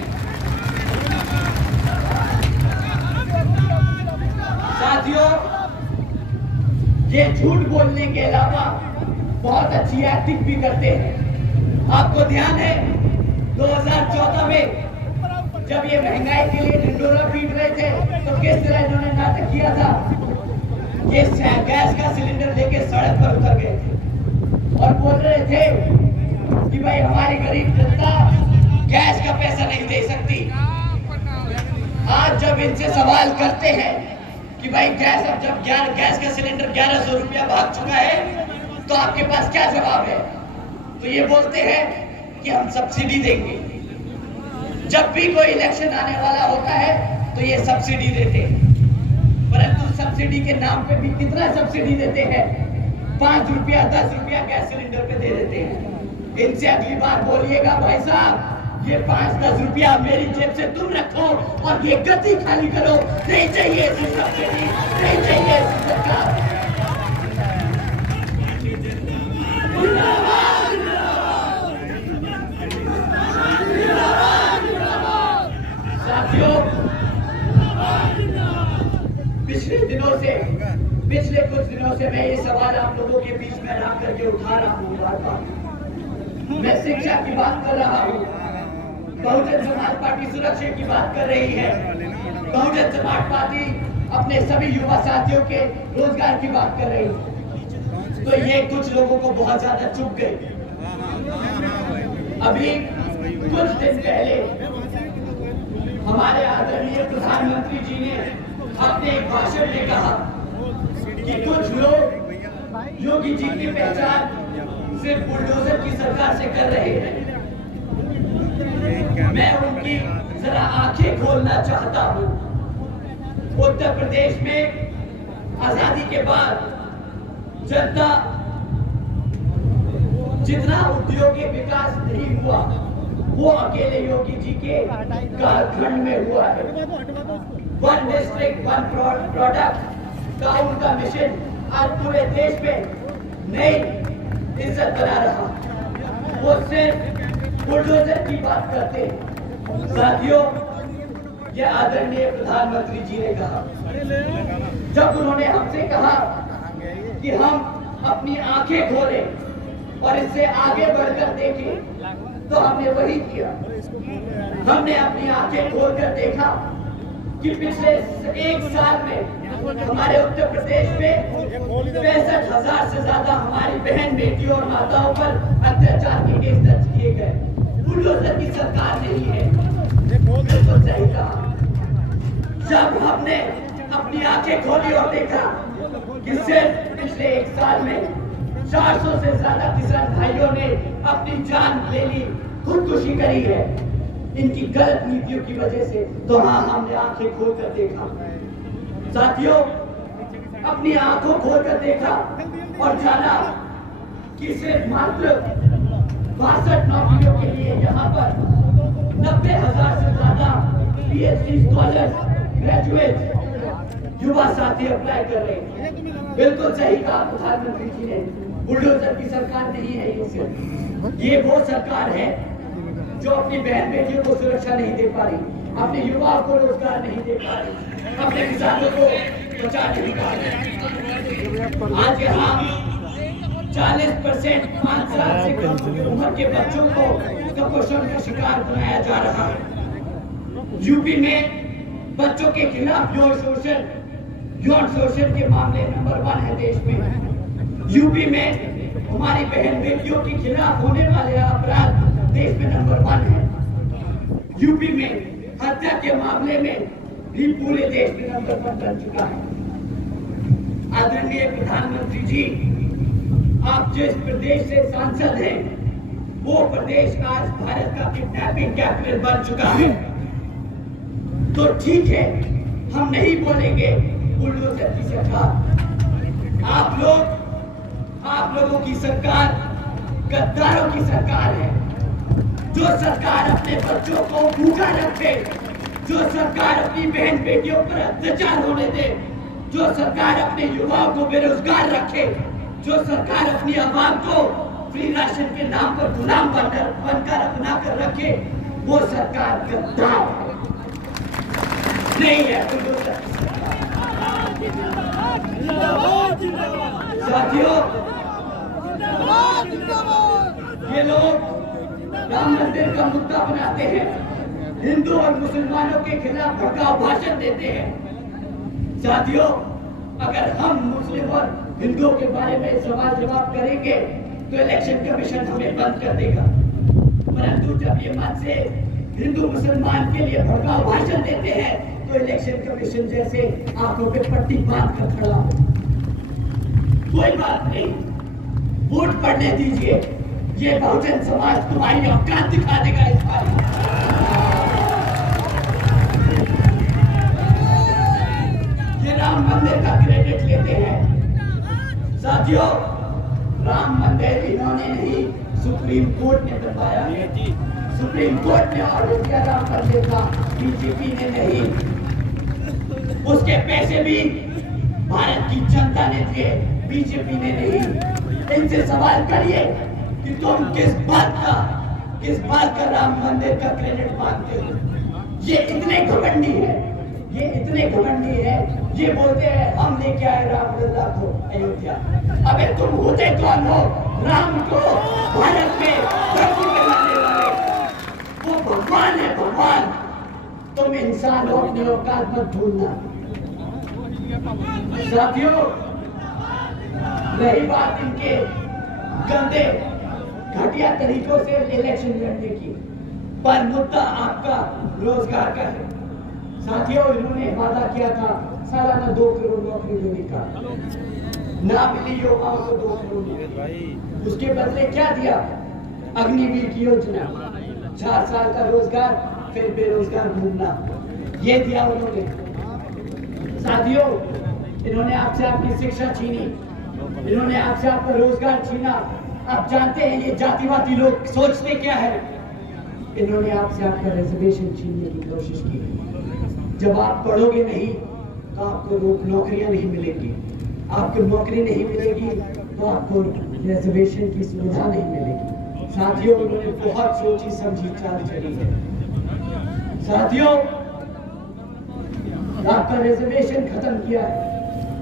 साथियों, ये झूठ बोलने के अलावा बहुत अच्छी एक्टिंग भी करते हैं। आपको ध्यान है 2014 में जब ये महंगाई के लिए ढिंढोरा पीट रहे थे तो किस तरह इन्होंने नाटक किया था? ये गैस का सिलेंडर लेके सड़क पर उतर गए थे और बोल रहे थे कि भाई हमारी गरीब जनता गैस का पैसा नहीं दे सकती। आज जब इनसे सवाल करते हैं कि भाई जब गैस का सिलेंडर 1100 रुपया भाग चुका है तो आपके पास क्या जवाब है? तो ये बोलते हैं कि हम सब्सिडी देंगे। जब भी कोई इलेक्शन आने वाला होता है तो ये सब्सिडी देते हैं, परंतु सब्सिडी के नाम पे भी कितना सब्सिडी देते हैं? 5 रुपया 10 रुपया गैस सिलेंडर पे दे देते हैं। इनसे अगली बार बोलिएगा भाई साहब ये 5-10 रुपया मेरी जेब से तुम रखो और ये गति खाली करो। नहीं चाहिए सब्सिडी, नहीं चाहिए सरकार। साथियों, पिछले कुछ दिनों से मैं ये सवाल आप लोगों के बीच में ला करके उठा रहा हूँ। बार-बार मैं शिक्षा की बात कर रहा हूँ, बहुजन समाज पार्टी सुरक्षा की बात कर रही है, बहुजन समाज पार्टी अपने सभी युवा साथियों के रोजगार की बात कर रही है। तो ये कुछ लोगों को बहुत ज्यादा चुप गए। अभी कुछ दिन पहले हमारे आदरणीय प्रधानमंत्री जी ने अपने एक भाषण में कहा कि कुछ लोग योगी जी की पहचान सिर्फ बुलडोजर की सरकार से कर रहे हैं। मैं उनकी जरा आंखें खोलना चाहता हूं उत्तर प्रदेश में आजादी के बाद जनता जितना उद्योगिक विकास नहीं हुआ वो अकेले योगी जी के कालखंड में हुआ है। वन डिस्ट्रिक्ट वन प्रोडक्ट का उनका मिशन आज पूरे देश में नई इज्जत बना रहा। वो सिर्फ बुलडोजर की बात करते हैं। साथियों, ये आदरणीय प्रधानमंत्री जी ने कहा, जब उन्होंने हमसे कहा कि हम अपनी आंखें खोलें और इससे आगे बढ़कर देखें, तो हमने वही किया। हमने अपनी आंखें खोलकर देखा कि पिछले एक साल में हमारे उत्तर प्रदेश में 65,000 से ज्यादा हमारी बहन बेटियों और माताओं पर अत्याचार के केस दर्ज किए गए। बुलडोजर की सरकार नहीं है। बिल्कुल सही कहा। जब हमने अपनी आंखें खोली और देखा कि सिर्फ पिछले एक साल में 400 से ज्यादा किसान भाइयों ने अपनी जान ले ली, खुदकुशी करी है इनकी गलत नीतियों की वजह से, तो हाँ, हमने आंखें खोलकर देखा। साथियों, अपनी आंखों खोलकर देखा और जाना कि सिर्फ मात्र 62 नौकरियों के लिए यहाँ पर 90,000 से ज्यादा PhD स्कॉलर्स, ग्रेजुएट युवा साथी अप्लाई कर रहे हैं। बिल्कुल सही कहा प्रधानमंत्री जी ने, बुलडोजर की सरकार नहीं है ये वो सरकार है जो अपनी बहन बेटियों को सुरक्षा नहीं दे पा रही, अपने युवाओं को रोजगार नहीं दे पा रही, अपने किसानों को बचा नहीं पा रही। आज यहाँ 40% 5 साल से कम उम्र के बच्चों को कुपोषण का शिकार बनाया जा रहा है। यूपी में बच्चों के खिलाफ यौन शोषण के मामले नंबर 1 है देश में। यूपी में हमारी बहन बेटियों के खिलाफ होने वाले अपराध देश में नंबर 1 है। यूपी में हत्या के मामले में भी पूरे देश में नंबर 1 बन चुका है। आदरणीय प्रधानमंत्री जी, आप जिस प्रदेश से सांसद हैं, वो प्रदेश आज भारत का किडनैपिंग कैपिटल बन चुका है। तो ठीक है, हम नहीं बोलेंगे बुलडोजर की सरकार। आप लोगों की सरकार गद्दारों की सरकार है। जो सरकार अपने बच्चों को भूखा रखे, जो सरकार अपनी बहन बेटियों पर अत्याचार होने दे, जो सरकार अपने युवाओं को बेरोजगार रखे, जो सरकार अपनी आवाम को फ्री राशन के नाम पर गुलाम बनकर अपना कर रखे, वो सरकार गद्दार नहीं है। साथियों, ये लोग राम मंदिर का मुद्दा बनाते हैं, हिंदू और मुसलमानों के खिलाफ भड़काऊ भाषण देते हैं। साथियों, अगर हम मुस्लिम और हिंदुओं के बारे में सवाल जवाब करेंगे तो इलेक्शन कमीशन हमें बंद कर देगा। परंतु जब ये मन से हिंदू मुसलमान के लिए भड़काऊ भाषण देते हैं तो इलेक्शन कमीशन जैसे आंखों पे पट्टी बांध कर खड़ा हो। कोई बात नहीं, वोट पड़ने दीजिए, ये बहुजन समाज तुम्हारी औकात दिखा देगा इस बार। ये राम मंदिर का क्रेडिट लेते हैं। साथियों, राम मंदिर इन्होंने नहीं, सुप्रीम कोर्ट ने बताया। सुप्रीम कोर्ट ने ऑर्डर किया राम मंदिर का, बीजेपी ने नहीं। उसके पैसे भी भारत की जनता ने दिए, बीजेपी ने नहीं। इनसे सवाल करिए कि तुम किस बात का राम मंदिर का क्रेडिट मांगते हो। ये इतने घमंडी है, ये बोलते हैं हम लेके आए रामलला को अयोध्या। अबे तुम होते कौन हो राम को भारत में धरती पे लाने वाले? वो भगवान है, भगवान। तुम इंसान हो, अपनी औकात मत भूलना। साथियों, रही बात इनके गंदे घटिया तरीकों से इलेक्शन लड़ने की, पर मुद्दा आपका रोजगार का है। साथियों, इन्होंने वादा किया था सालाना 2 करोड़ नौकरी देने का, ना मिली युवाओं को 2 करोड़। उसके बदले क्या दिया? अग्निवीर की योजना, 4 साल का रोजगार, फिर बेरोजगार घूमना, ये दिया उन्होंने। साथियों, इन्होंने आपसे आपकी शिक्षा छीनी, इन्होंने आपसे आपका रोजगार छीना। आप जानते हैं ये जातिवादी लोग सोचते क्या है? इन्होंने आपसे आपका रिजर्वेशन छीनने की कोशिश की। जब आप पढ़ोगे नहीं तो आपको नौकरियां नहीं मिलेगी, आपको नौकरी नहीं मिलेगी तो आपको रिजर्वेशन की सुविधा नहीं मिलेगी। साथियों, उन्होंने बहुत सोची समझी चाल चली है। साथियों, आपका रिजर्वेशन खत्म किया है,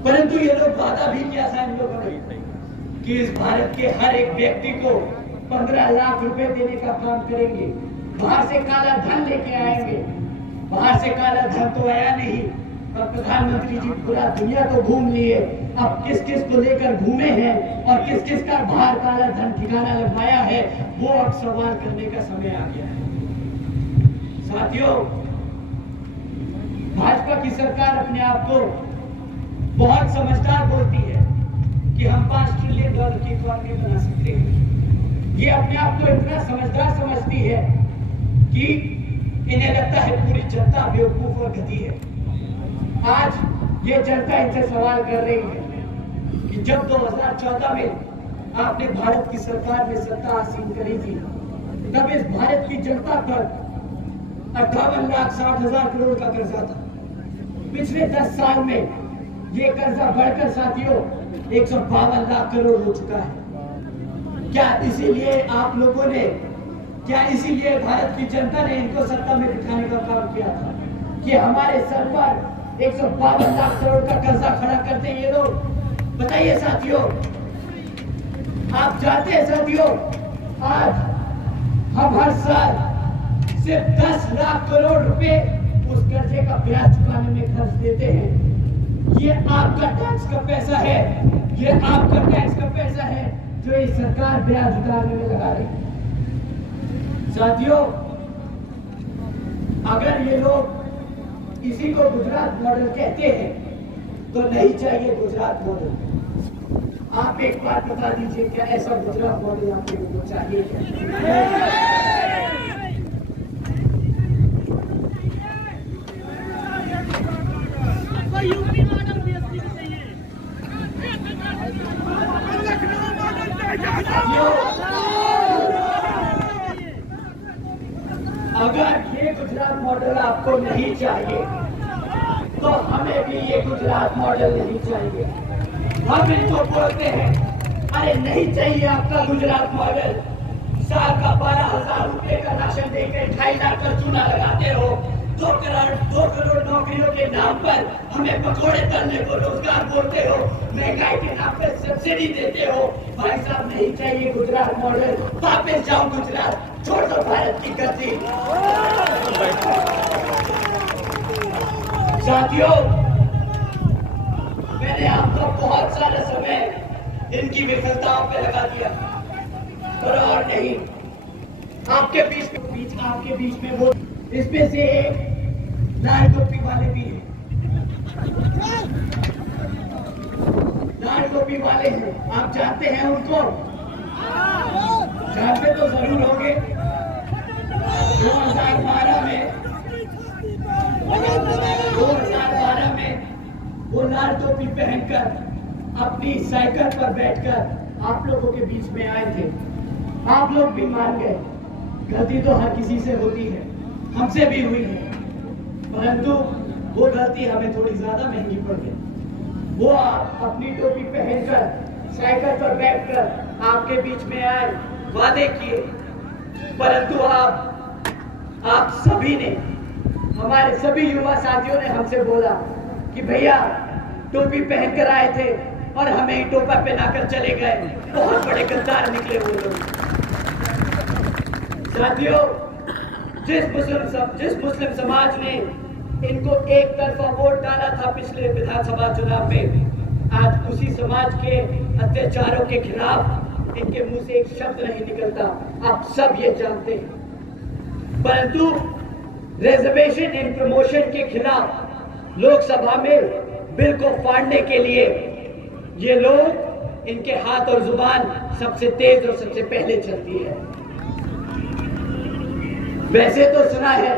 परंतु ये लोग वादा भी किया था इन लोगों ने कि इस भारत के हर एक व्यक्ति को 15 लाख रुपए देने का काम करेंगे। बाहर से काला धन लेके आएंगे। बाहर से काला धन तो आया नहीं, पर प्रधानमंत्री जी पूरा दुनिया तो घूम लिए। अब किस किस को लेकर घूमे हैं और किस किस का बाहर काला धन ठिकाना लगवाया है, वो अब सवाल करने का समय आ गया है। साथियों, भाजपा की सरकार अपने आप को बहुत समझदार बोलती है कि हम $5 ट्रिलियन की इकोनॉमी बना सकते हैं। ये अपने आप को इतना समझदार समझती है कि इन्हें लगता है पूरी जनता बेवकूफ और गधी है। आज ये जनता इनसे सवाल कर रही है कि जब 2014 में आपने भारत की सरकार में सत्ता हासिल करी थी, तब इस भारत की जनता पर 58,60,000 करोड़ का कर्जा था। पिछले 10 साल में ये कर्जा बढ़कर साथियों 152 लाख करोड़ हो चुका है। क्या इसीलिए आप लोगों ने, क्या इसीलिए भारत की जनता ने इनको सत्ता में बिठाने का काम किया था कि हमारे सर पर 152 लाख करोड़ का कर्जा खड़ा करते हैं ये लोग? बताइए साथियों, आप जानते हैं साथियों, आज हम हर साल सिर्फ 10 लाख करोड़ रुपए उस कर्जे का ब्याज चुकाने में खर्च देते हैं। ये आपका टैक्स का पैसा है, ये आपका टैक्स का पैसा है जो ये सरकार ब्याज उतारने में लगा रही है। साथियों, अगर ये लोग इसी को गुजरात मॉडल कहते हैं तो नहीं चाहिए गुजरात मॉडल। आप एक बात बता दीजिए, क्या ऐसा गुजरात मॉडल आप लोगों को चाहिए? अगर ये गुजरात मॉडल आपको नहीं चाहिए तो हमें भी ये गुजरात मॉडल नहीं चाहिए। हम इनको बोलते हैं, अरे नहीं चाहिए आपका गुजरात मॉडल। साल का 12,000 रुपए का राशन देकर 2.5 लाख का चूना लगाते हो। 2 करोड़ नौकरियों के नाम पर हमें पकौड़े तलने को रोजगार बोलते हो। महंगाई के नाम पर सब्सिडी देते हो। भाई साहब, नहीं चाहिए गुजरात मॉडल। वापस जाओ गुजरात, छोड़ दो भारत की गद्दी। साथियों, मैंने आपका बहुत सारा समय इनकी विफलताओं पे लगा दिया, और नहीं। आपके बीच में वो इसमें से एक लाल टोपी वाले भी हैं, लाल टोपी वाले हैं। आप जानते हैं उनको? जानते तो जरूर होंगे। 2012 में वो लाल टोपी पहनकर अपनी साइकिल पर बैठकर आप लोगों के बीच में आए थे। आप लोग भी मान गए। गलती तो हर किसी से होती है, हमसे भी हुई है, परंतु वो गलती हमें थोड़ी ज्यादा महंगी पड़ गई। वो अपनी टोपी पहनकर साइकिल पर बैठकर आपके बीच में आए, वादे किए, परंतु आप सभी ने, हमारे सभी युवा साथियों ने हमसे बोला कि भैया टोपी पहनकर आए थे और हमें ही टोपा पहनाकर चले गए। बहुत बड़े गद्दार निकले वो लोग। साथियों, जिस मुस्लिम समाज ने इनको एक तरफा वोट डाला था पिछले विधानसभा चुनाव में, आज उसी समाज के अत्याचारों के खिलाफ इनके मुंह से एक शब्द नहीं निकलता। आप सब ये जानते हैं। परंतु रिजर्वेशन इन प्रमोशन के खिलाफ लोकसभा में बिल को फाड़ने के लिए ये लोग, इनके हाथ और जुबान सबसे तेज और सबसे पहले चलती है। वैसे तो सुना है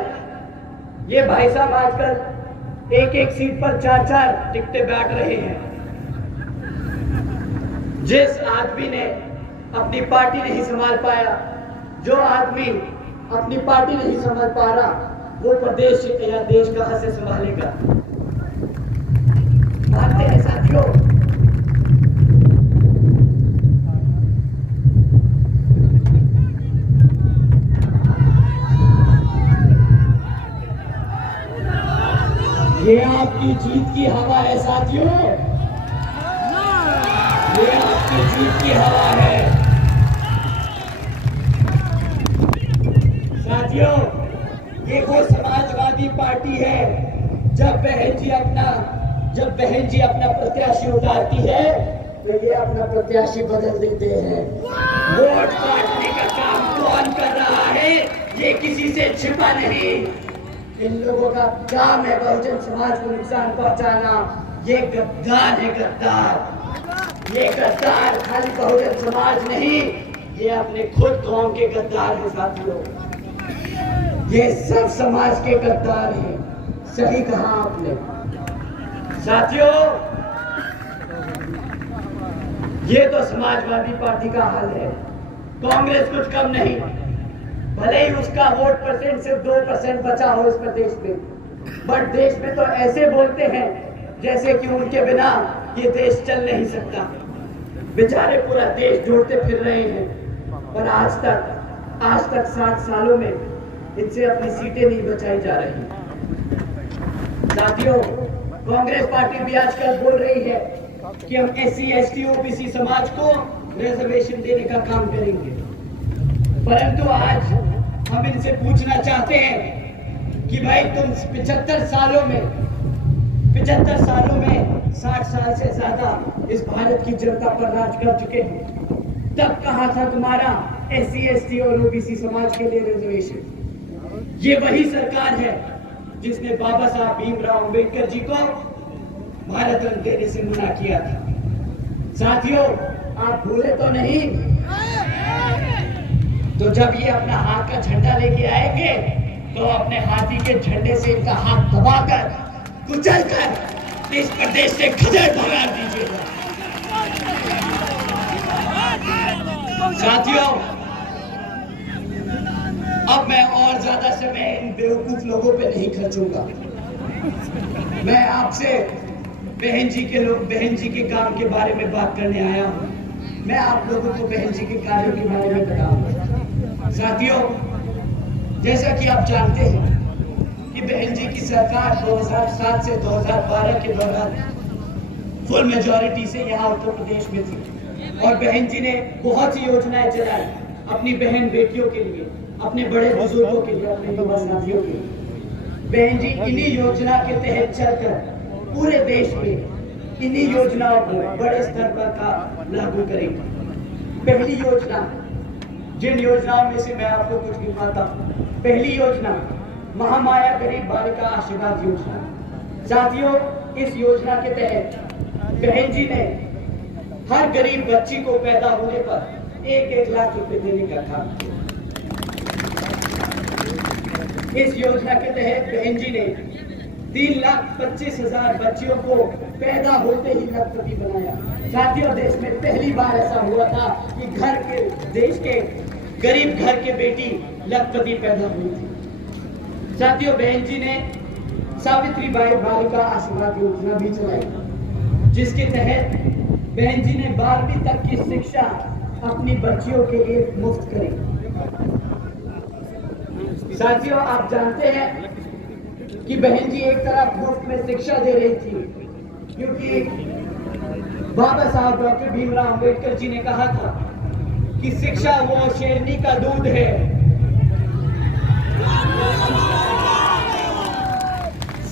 ये भाई साहब आजकल एक एक सीट पर 4-4 टिकटें बांट रहे हैं। जिस आदमी ने अपनी पार्टी नहीं संभाल पाया, जो आदमी अपनी पार्टी नहीं संभाल पा रहा, वो प्रदेश या देश कहां से संभालेगा? मानते हैं साथियों, ये आपकी जीत की हवा है साथियों, ये आपकी जीत की हवा है साथियों। ये वो समाजवादी पार्टी है, जब बहन जी अपना प्रत्याशी उतारती है तो ये अपना प्रत्याशी बदल देते हैं। वोट काटने का काम कौन कर रहा है? ये किसी से छिपा नहीं। इन लोगों का काम है बहुजन समाज को नुकसान पहुंचाना। ये गद्दार है, गद्दार। ये गद्दार खाली बहुजन समाज नहीं, ये अपने खुद कौम के गद्दार हैं साथियों। ये सब समाज के गद्दार हैं। सही कहा आपने साथियों। ये तो समाजवादी पार्टी का हाल है। कांग्रेस कुछ कम नहीं, भले ही उसका वोट परसेंट सिर्फ 2% बचा हो इस प्रदेश में, बट देश में तो ऐसे बोलते हैं जैसे कि उनके बिना ये देश चल नहीं सकता। बेचारे पूरा देश जोड़ते फिर रहे हैं, पर आज तक 60 सालों में इनसे अपनी सीटें नहीं बचाई जा रही। साथियों, कांग्रेस पार्टी भी आजकल बोल रही है कि हम SC, ST, OBC समाज को रिजर्वेशन देने का काम करेंगे, परंतु आज हम इनसे पूछना चाहते हैं कि भाई तुम 75 सालों में 60 साल से ज्यादा इस भारत की जनता पर राज कर चुके हो, तब कहाँ था तुम्हारा SC, ST और OBC समाज के लिए रिजर्वेशन? ये वही सरकार है जिसने बाबा साहब भीमराव अंबेडकर जी को भारत रत्न देने से मना किया था। साथियों, आप भूले तो नहीं? तो जब ये अपना हाथ का झंडा लेके आएंगे तो अपने हाथी के झंडे से इनका हाथ दबाकर कुचलकर इस प्रदेश से खदेड़ भगा दीजिएगा। साथियों, अब मैं और ज्यादा समय इन बेवकूफ लोगों पे नहीं खर्चूंगा। मैं आपसे बहन जी के काम के बारे में बात करने आया हूँ। मैं आप लोगों को बहन जी के कार्यों के बारे में बताऊंगा। साथियों, जैसा कि आप जानते हैं कि बहन जी की सरकार 2007 से 2012 के दौरान फुल मेजॉरिटी से यहाँ उत्तर प्रदेश में थी, और बहन जी ने बहुत सी योजनाएं चलाई अपनी बहन बेटियों के लिए, अपने बड़े बुजुर्गों के लिए, अपने युवा साथियों के लिए। बहन जी इन्हीं योजना के तहत चलकर पूरे देश में इन्हीं योजनाओं को बड़े स्तर पर लागू करेंगे। पहली योजना, जिन योजनाओं में से मैं आपको कुछ गिनवाता हूँ। पहली योजना महामाया गरीब बालिका आशीर्वाद योजना। साथियों, इस योजना के तहत बहन जी ने हर गरीब बच्ची को पैदा होने पर 1-1 लाख रुपए देने का काम किया। इस योजना के तहत बहन जी ने 3,25,000 बच्चियों को पैदा होते ही लखपति बनाया। साथियों, देश में पहली बार ऐसा हुआ था कि देश के गरीब घर के बेटी लखपति पैदा हुई थी। साथियों, बहन जी ने सावित्रीबाई बालिका आशीर्वाद योजना भी चलाई, जिसके तहत बहन जी ने 12वीं तक की शिक्षा अपनी बच्चियों के लिए मुफ्त करी। साथियों, आप जानते हैं कि बहन जी एक तरफ मुफ्त में शिक्षा दे रही थी, क्योंकि बाबा साहब डॉक्टर भीमराव अंबेडकर जी ने कहा था कि शिक्षा वो शेरनी का दूध है।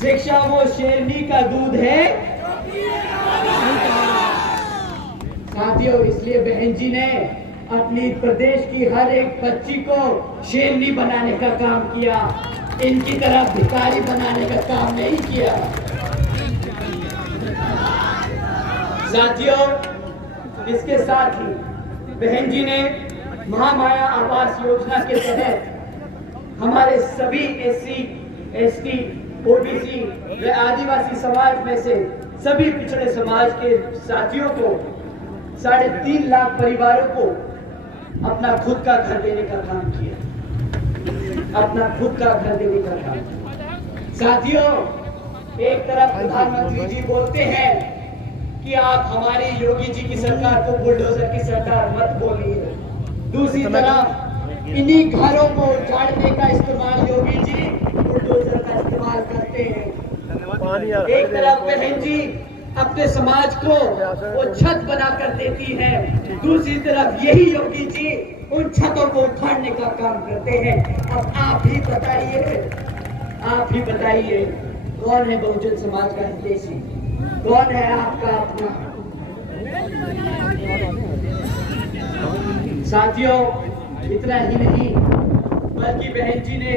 शिक्षा वो शेरनी का दूध है। साथियों, इसलिए बहन जी ने अपनी प्रदेश की हर एक बच्ची को शेरनी बनाने का काम किया, इनकी तरह भिखारी बनाने का काम नहीं किया। साथियों, इसके साथ ही बहन जी ने महामाया आवास योजना के तहत हमारे सभी SC, ST ओबीसी व आदिवासी समाज में से सभी पिछड़े समाज के साथियों को 3.5 लाख परिवारों को अपना खुद का घर देने का काम किया, अपना खुद का घर देने का काम। साथियों, एक तरफ प्रधानमंत्री जी बोलते हैं कि आप हमारी योगी जी की सरकार को बुलडोजर की सरकार मत बोलिए, दूसरी तरफ इन्हीं घरों को उजाड़ने का इस्तेमाल योगी जी बुलडोजर का इस्तेमाल करते हैं। एक तरफ बहन जी अपने समाज को वो छत बनाकर देती है, दूसरी तरफ यही योगी जी उन छतों को उखाड़ने का काम करते हैं। अब आप ही बताइए कौन है बहुजन समाज का हितैषी, कौन है आपका अपना? साथियों, इतना ही नहीं बल्कि बहन जी ने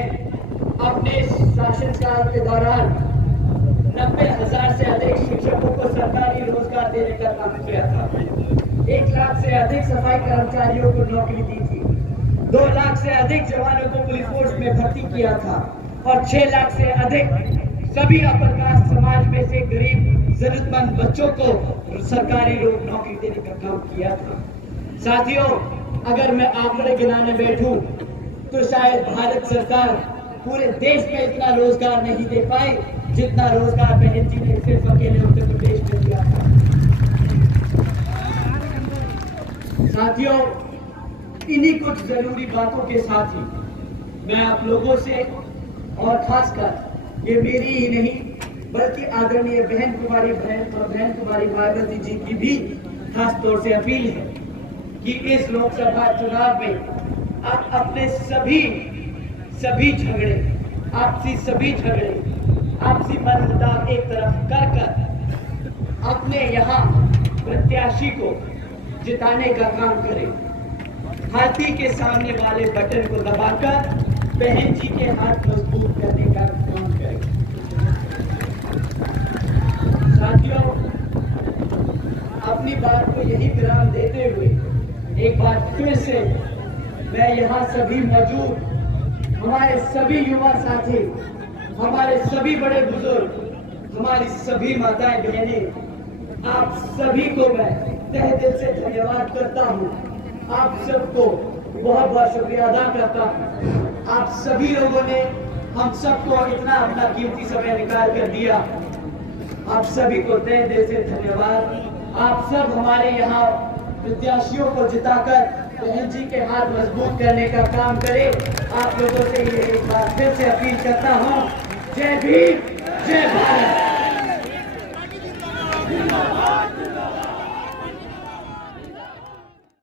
अपने शासनकाल के दौरान 90,000 से अधिक शिक्षकों को सरकारी रोजगार देने का काम किया था। 1 लाख से अधिक सफाई कर्मचारियों को नौकरी दी थी, 2 लाख से अधिक जवानों को पुलिस फोर्स में भर्ती किया था और 6 लाख से अधिक सभी अपर कास्ट समाज में से गरीब जरूरतमंद बच्चों को सरकारी नौकरी देने का काम किया था। साथियों, अगर मैं आंकड़े गिनाने बैठूं तो शायद भारत सरकार पूरे देश में इतना रोजगार नहीं दे पाई जितना रोजगार बहन जी ने सिर्फ अकेले उत्तर प्रदेश में दिया था। साथियों, इन्हीं कुछ जरूरी बातों के साथ ही मैं आप लोगों से और खासकर ये मेरी ही नहीं बल्कि आदरणीय बहन कुमारी मायावती जी की भी खास तौर से अपील है कि इस लोकसभा चुनाव में आप अपने सभी झगड़े, आपसी मनमुटाव एक तरफ कर अपने यहाँ प्रत्याशी को जिताने का काम करें। हाथी के सामने वाले बटन को दबाकर बहन जी के हाथ मजबूत करने का काम करें। साथियों, अपनी बात को यही विराम देते हुए एक बार फिर से मैं यहाँ सभी मौजूद हमारे सभी युवा साथी, हमारे सभी बड़े बुजुर्ग, हमारी सभी माताएं बहनें, आप सभी को मैं तहे दिल से धन्यवाद करता हूँ। आप सबको बहुत बहुत शुक्रिया अदा करता हूँ। आप सभी लोगों ने हम सबको इतना अपना कीमती समय निकाल कर दिया। आप सभी को तहे दिल से धन्यवाद। आप सब हमारे यहाँ प्रत्याशियों को जिताकर बहन जी के हाथ मजबूत करने का काम करें। आप लोगों से ये एक बार फिर से अपील करता हूँ। जय भीम, जय भारत।